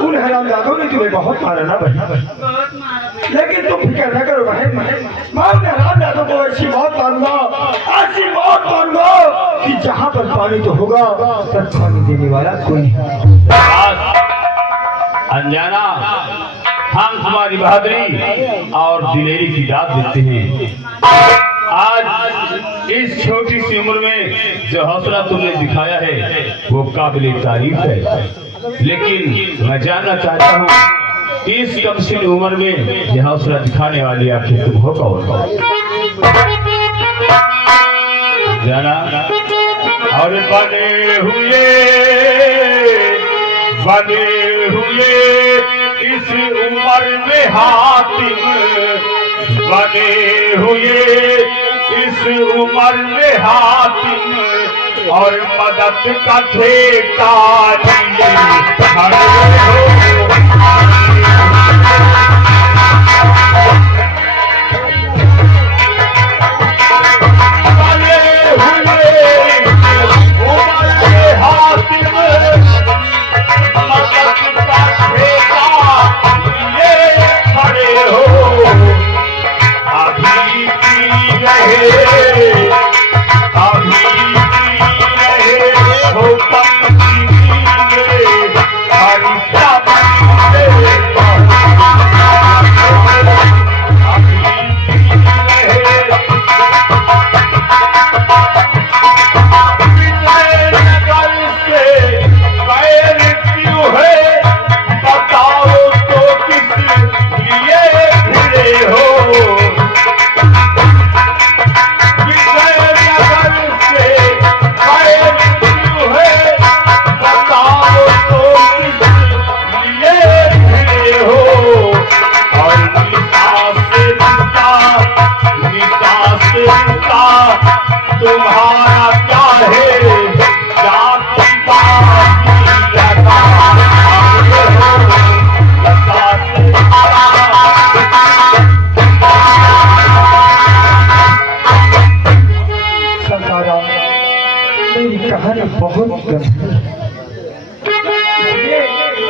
उन हरामजादों ने तुम्हें बहुत मारा ना बहना, लेकिन तुम फिक्र न करो बहन। मैं उन हरामजादों को ऐसी मौत मारूंगा, ऐसी मौत मारूंगा कि जहाँ पर पानी तो होगा तब पानी देने वाला कोई नहीं। अनजाना, हम तुम्हारी बहादुरी और दिलेरी की दाद देते हैं। आज इस छोटी सी उम्र में जो हौसला तुमने दिखाया है वो काबिल तारीफ है, लेकिन मैं जानना चाहता हूँ इस कमसिन उम्र में यह हौसला दिखाने वाली आखिर तुम हो कौन? जाना और बने हुए इस उम्र में हातिम, बने हुए इस उम्र में हातिम और मदद का ठेका लिए खड़े हो।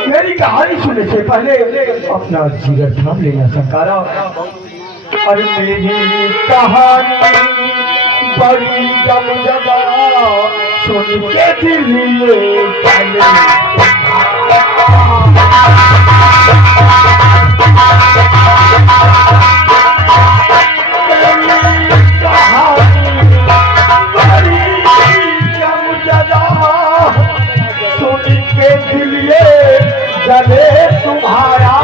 मेरी कहानी सुनने से पहले अपना जिगर थाम लेना सरकारा। और मेरी कहानी बड़ी गमजदा सुन के दिल जले तुम्हारा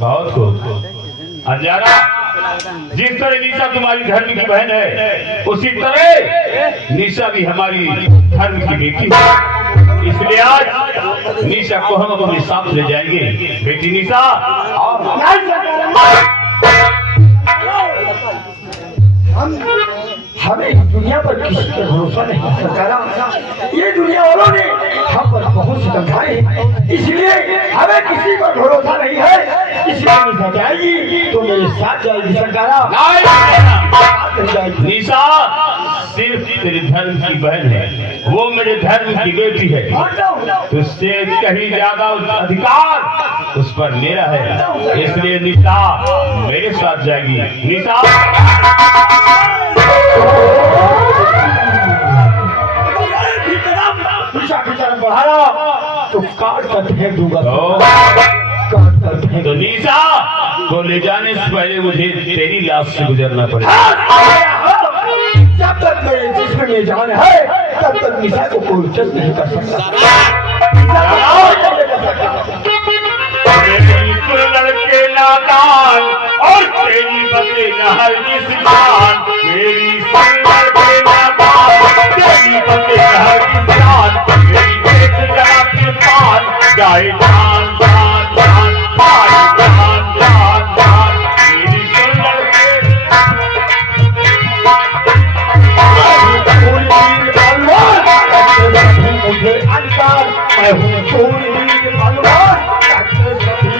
बहुत खूब। अंजाना, जिस तरह निशा तुम्हारी धर्म की बहन है उसी तरह निशा भी हमारी धर्म की बेटी है। इसलिए आज निशा को हम अपने साथ ले जाएंगे। बेटी निशा, हमें दुनिया पर किसी पर भरोसा नहीं सरकारा। ये दुनिया वालों ने हम पर बहुत सितम ढाए, इसलिए हमें किसी पर भरोसा नहीं है। इसलिए निशा जाएगी तो मेरे साथ जाएगी सरकारा। निशा सिर्फ तेरे धर्म की बहन है, वो मेरे धर्म की बेटी है। तुझसे कहीं ज्यादा अधिकार उस पर मेरा है, इसलिए निशा मेरे साथ जाएगी। निशा की तरफ बढ़ाया तो काट कर फेंक दूंगा। तो निशा को ले जाने से पहले मुझे तेरी लाश से गुजरना पड़ेगा। जब तक मेरे जिस्म में जान है तब तक निशा को कोई टच नहीं कर सकता। लड़के नादान और तेरी बदले नहर की जान, मेरी लड़के नादान तेरी बदले नहर की जान, मेरी देश जला के पान गाय जान जान जान पान जान जान जान, मेरी लड़के मुझे अंकार मैं हूँ सूरवीर बलवान,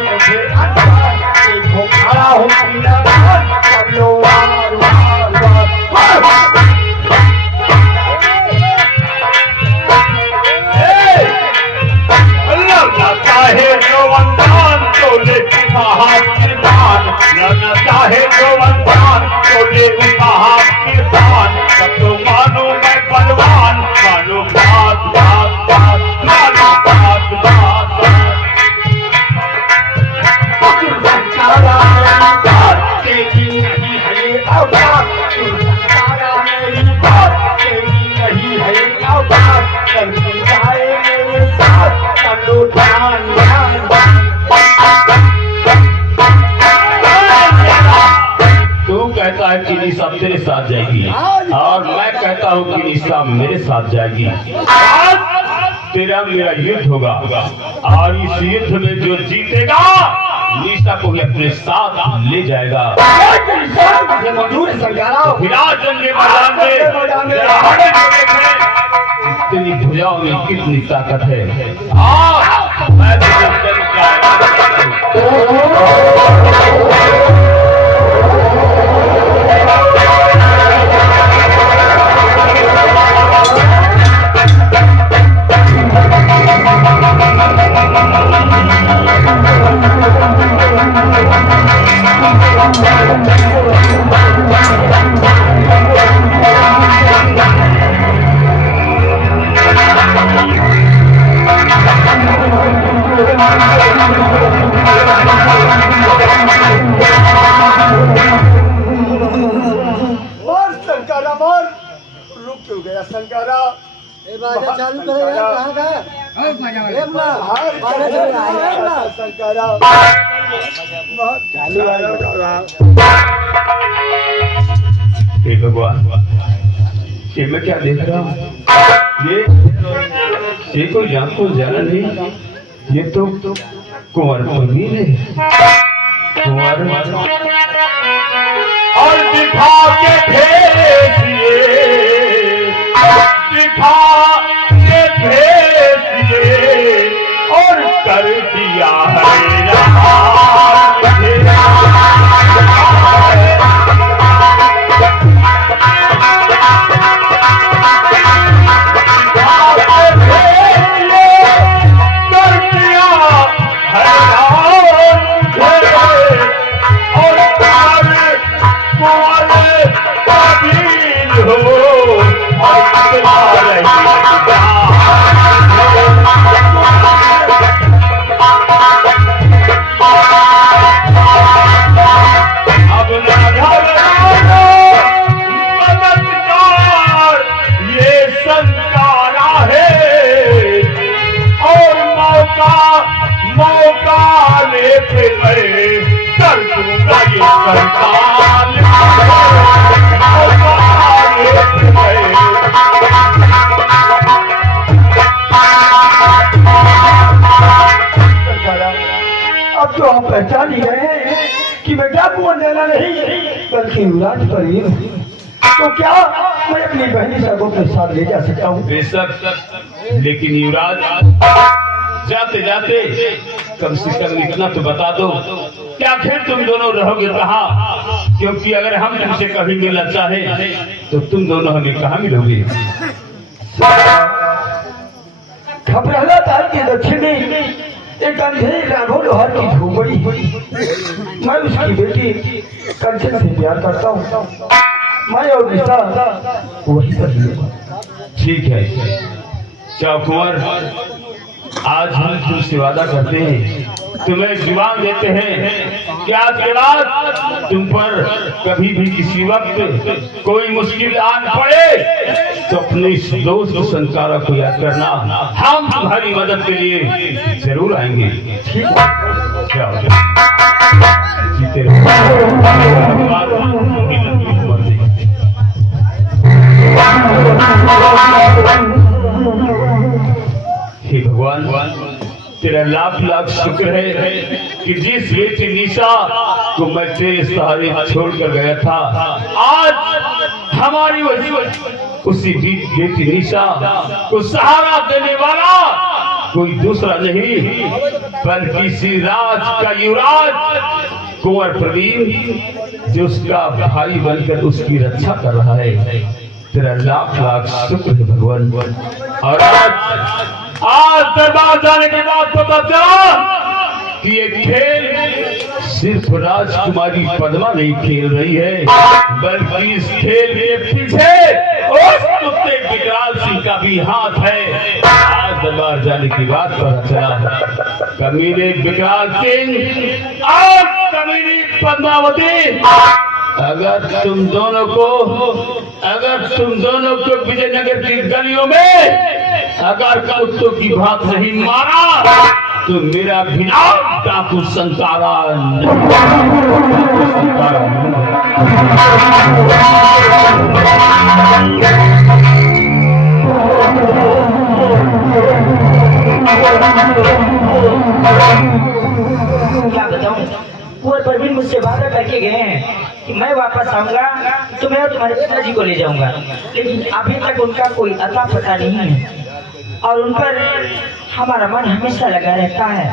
मुझे अंकार देखो खड़ा हूँ पीला कर लो वार वार वार। लड़ना चाहे जो वंदान तो ले हाथ किरदान, लड़ना चाहे जो वंदान तो ले हाथ किरदान, तब तो मानो मैं बलवान, मानो बात बात बात, मानो बात बात बात। देखी नहीं है अवतार सारा मेरी बात, देखी नहीं है अवतार करती जाए मेरे साथ कर लो ध्यान ध्यान। तू कहता है कि निशा तेरे साथ जाएगी और मैं कहता हूँ कि निशा मेरे साथ जाएगी। आज तेरा मेरा युद्ध होगा और इस युद्ध में जो जीतेगा निशा को भी अपने साथ ले जाएगा। जंग के मैदान में तेरी भुजाओं में कितनी ताकत है। मैं चालू करेगा कहाँ का हे भगवान, ये मैं क्या देख रहा हूँ? ये कोई जान को जाना नहीं, ये तो कुंवर प्रवीण है। कुंवर और दिखा के भेजिए, दिखा के भेजिए और कर दिया है रहा। अब तो आप पहचान ही गए हैं कि मैं डाकू अंधेरा नहीं बल्कि युवराज परवीन हूँ। तो क्या मैं अपनी बहनी सबको के साथ ले जा सकता हूँ? बेशक, लेकिन युवराज जाते जाते कम से कम इतना तो बता दो क्या फिर तुम दोनों रहोगे कहाँ? क्योंकि अगर हम तुमसे कभी मिलना चाहे तो तुम दोनों हमें कहाँ मिलोगे? खपरहला ताल के दक्षिण में एक अंधेरी राघव लोहार की झोपड़ी, मैं उसकी बेटी कंचन से प्यार करता हूँ। मैं और निशा वही पर मिलेगा। ठीक है चौकुंवर, आज हम तुमसे वादा करते हैं, तुम्हें जुबान देते हैं कि आज के बाद तुम पर कभी भी किसी वक्त कोई मुश्किल आन पड़े तो अपने इस दोस्त संकारा को याद करना, हम तुम्हारी मदद के लिए जरूर आएंगे। जाओ जीते हे भगवान, तेरा लाख लाख शुक्र है कि जिस बेटी निशा को मैं तेरे सहारे छोड़कर गया था, आज हमारी उसी बेटी निशा को सहारा देने वाला कोई दूसरा नहीं बल्कि इसी राज का युवराज कुंवर प्रदीप, जो उसका भाई बनकर उसकी रक्षा कर रहा है। तेरा लाख लाख शुक्र है भगवान। और आज दरबार जाने के बाद पता चला कि ये खेल सिर्फ राजकुमारी पद्मा नहीं खेल रही है, बल्कि इस खेल के पीछे उस कुत्ते विकराल सिंह का भी हाथ है। आज दरबार जाने की बात पता चला, कमीने विकराल सिंह और कमीनी पद्मावती, अगर तुम दोनों को विजयनगर की गलियों में अगर कुत्तों की बात नहीं मारा तो मेरा विनाश डाकू संकारा क्या बताऊं, कुंवर प्रवीण मुझसे वादा करके गए हैं कि मैं वापस आऊंगा तो मैं तुम्हारे पिताजी को ले जाऊंगा, लेकिन अभी तक उनका कोई अता पता नहीं है और उन पर हमारा मन हमेशा लगा रहता है।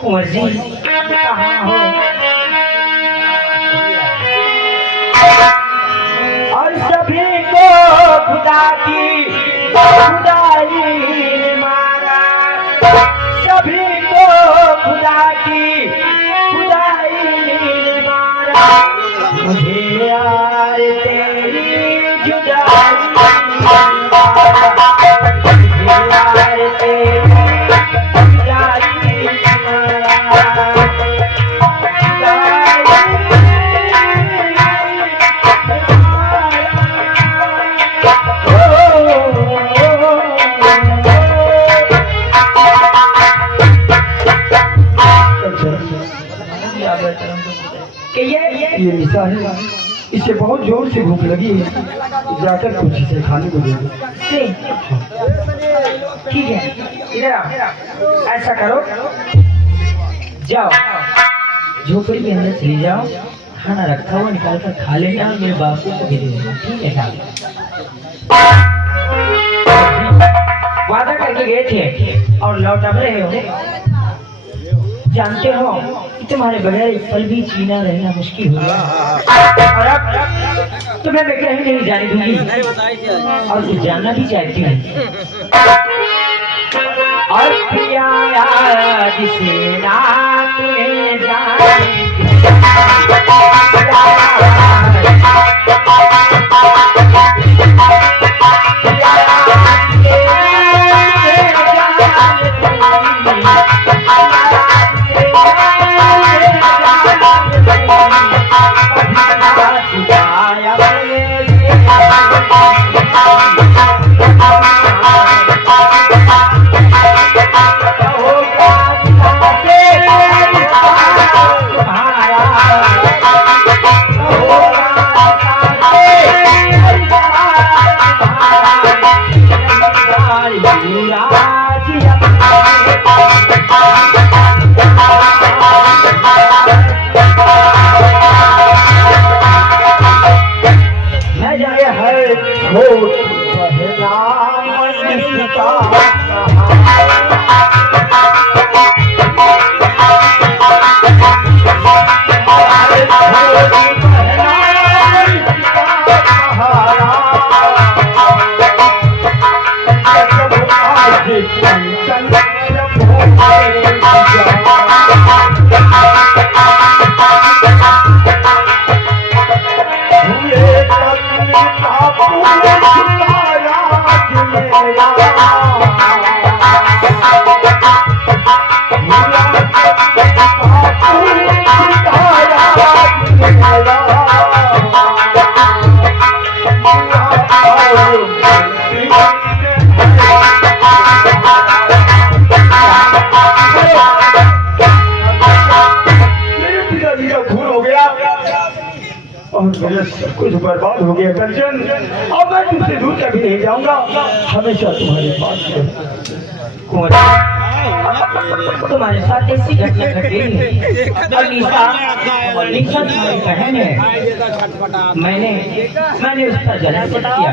कुंवर जी कहाँ हो? और सभी को खुदा की खुदाई ने मारा, सभी को खुदा की खुदाई ने मारा, मुझे यार तेरी जुदाई ये निशा है, इसे बहुत जोर से भूख लगी है, जाकर कुछ इसे खाने को दे दो। ठीक है, इधर आओ, ऐसा करो, जाओ झोपड़ी के अंदर चली जाओ, खाना रखा हुआ निकाल कर खा लेना और मेरे बापू को भेज देना। ठीक है साहब, वादा करके गए थे और लौट अब रहे हो। जानते हो कि तुम्हारे बगैर एक पल भी जीना रहना मुश्किल हो गया और अब तुम्हें मैं कहीं नहीं जाने दूंगी और कुछ जानना भी चाहती हूँ। और प्रिया जिसे ना तुम्हें जाने मेरा सब कुछ बर्बाद हो गया कंचन। अब मैं तुमसे दूर कभी नहीं जाऊंगा, हमेशा तुम्हारे पास तुम्हारे साथ ऐसी घटना घटी और निशा तुम्हारी बहन है। मैंने उसका जलन किया।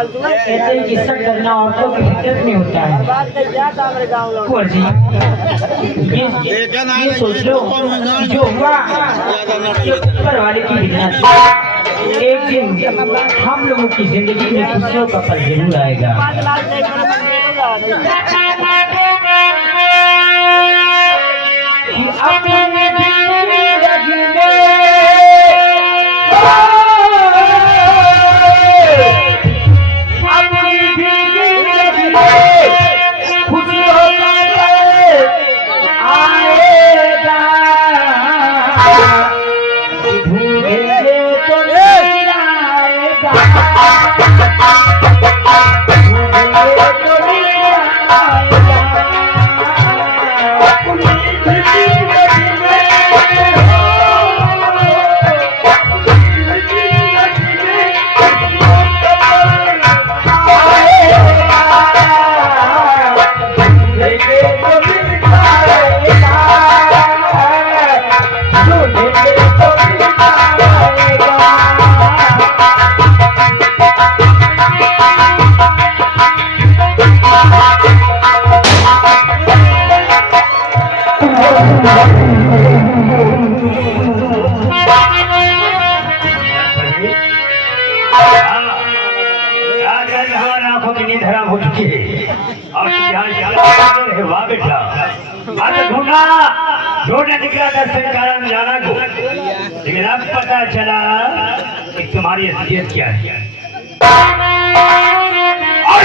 कहते हैं कि सब करना औरतों की हिम्मत में होता है। कुंवर जी, ये सोच लो जो हुआ ऊपर वाले की हिम्मत थी। एक दिन हम लोगों की जिंदगी में खुशियों का पल जरूर आएगा। अपनी जिंदगी में खुशियों का आएगा, ढूंढेंगे तो नहीं आएगा, ढूंढेंगे तो नहीं आएगा। ढूंढने निकला दर्शन कारण जाना को, लेकिन अब पता चला कि तुम्हारी असलियत क्या है। और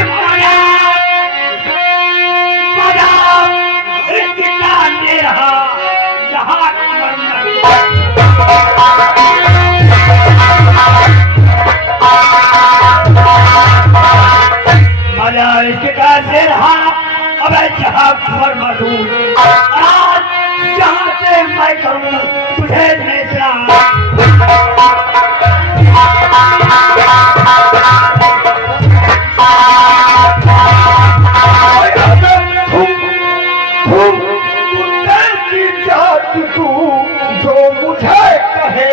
दे रहा मजा इसके कारण दे रहा। अब जहाँ खबर मौजूद जहाँ से मैं करूँ तुझे भेजना। तू जो मुझे कहे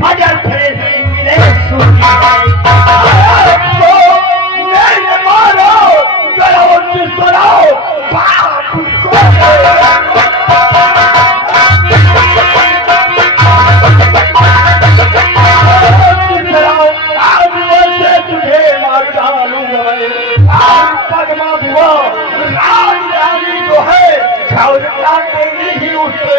फजर फिर मिले तुझे मार डालूंगा पद्मा बुआ रानी जो है ही उससे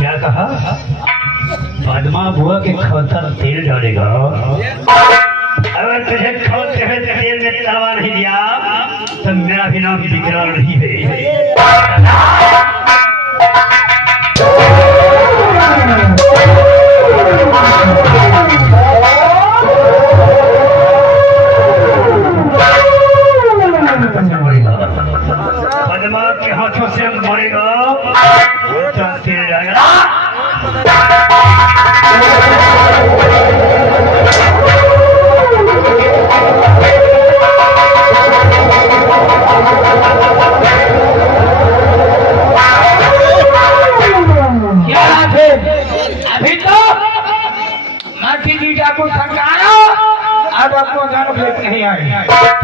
क्या कहा? पद्मा बुआ के खोता तेल डालेगा। अगर तुझे खोते हुए तेल में तलवा नहीं दिया तो मेरा भी नाम विकराल नहीं है। पद्मा के हाथों से मरेगा तो तेल डालेगा। क्या बात है? अभी तो माटी लीडा को थकाया, अब आपको जानो प्लेट नहीं आई।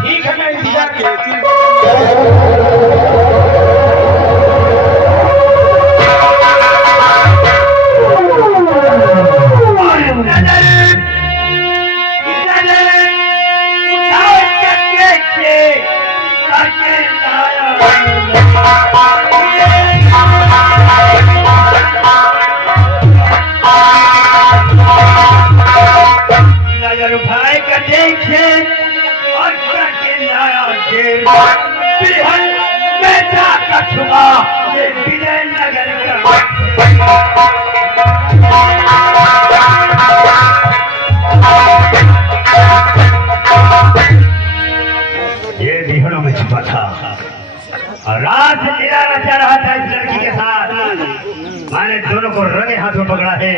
ठीक है, मैं इंतजार करती भाई का देखे और करके लाया जेल में जाकर छुआ ये विजयनगर ये बिहड़ों में छुपा था और रात से लीला रचा रहा था इस लड़की के साथ। मैंने दोनों को रंगे हाथों पकड़ा है।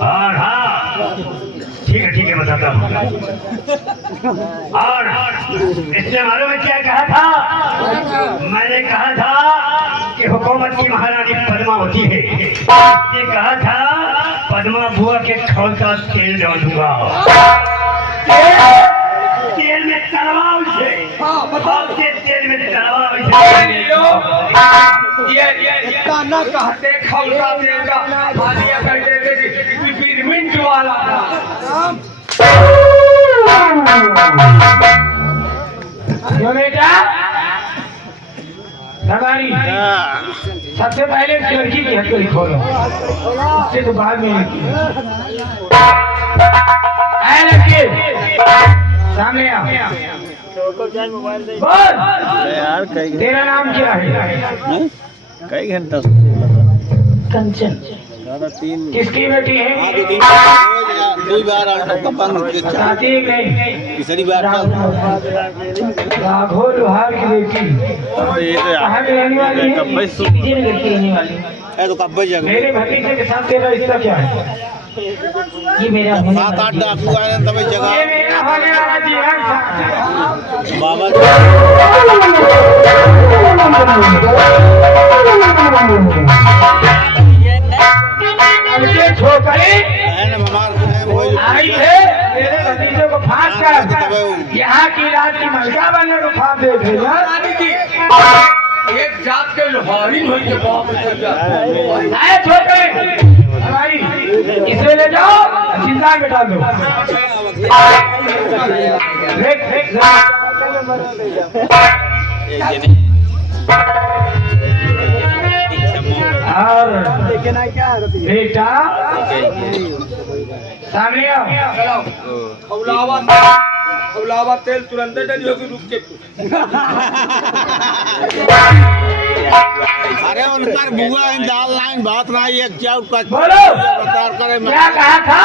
और हाँ ठीक है बताता हूँ। और इसने मालूम है क्या कहा था? मैंने कहा था कि हुकूमत की महारानी पद्मा होती है। ये कहा था पद्मा बुआ के खौलता तेल डालूंगा। तेल में तलवा उसे, तेल में तलवा ना कहते खौलता तेल का भालिया करके पिरमिंट वाला जो बेटा हमारी सबसे पहले लड़की की हथकड़ी खोलो, उससे तो बाद में लड़के सामने आ। यार तेरा नाम क्या है? कई घंटा कंचन। किसकी बेटी है? शादी नहीं, तीसरी बार राघव लोहार की बेटी कहाँ की रहने वाली है? विजयनगर की रहने वाली है। तो कब्बे जगह मेरे भतीजे के साथ तेरा रिश्ता क्या है? ये मेरा होने वाला 7-8 डाकू आए तब ये जगह मेरा होने वाला जीवन बाबा ये छोकरी बहन हमार वही आई है मेरे भतीजे को फांस कर यहाँ की रात की मलका बनने को फांस दे भेजा। एक जात के लोहारी हुई के बाप आए छोकरी हमारी इसे ले जाओ जिंदा में डाल दो। देख देख और बेटा सामने आओ। खौलावा तेल तुरंत डली होगी रुक के अरे उनकर बुआ इन दाल लाइन बात ना एक चाउ का बोलो प्रचार करे क्या कहा था?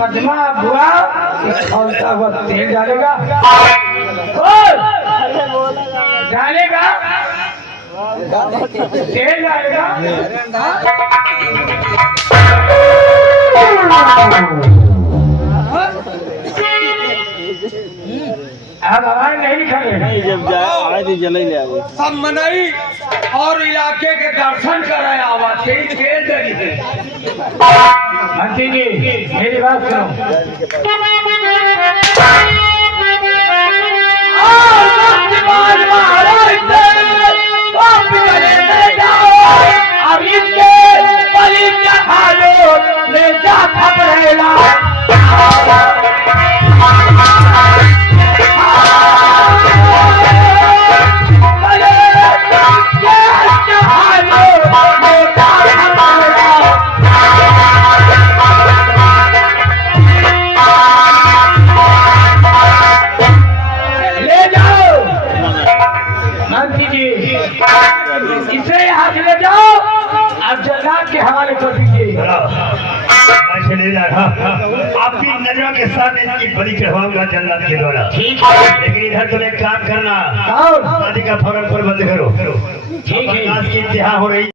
पद्मा बुआ कौन सा वो तेल डालेगा? बोल डालेगा तेल डालेगा। अब आवाज नहीं करें। जब जाए आज जले ले आवे सब मनाई और इलाके के दर्शन कराया आवाज तेल डली है। मंत्री जी मेरी बात सुनो। अब इसके बलि चढ़ा लो, ले जा खबरेला। इसे यहाँ से ले जाओ, अब जल्लाद के हवाले कर दीजिए। आपकी नजरों के सामने इसकी बलि चढ़वाऊंगा जल्लाद के द्वारा। ठीक है, लेकिन इधर तुम्हें काम करना, और शादी का फौरन प्रबंध करो। ठीक है। की इंतहा हो रही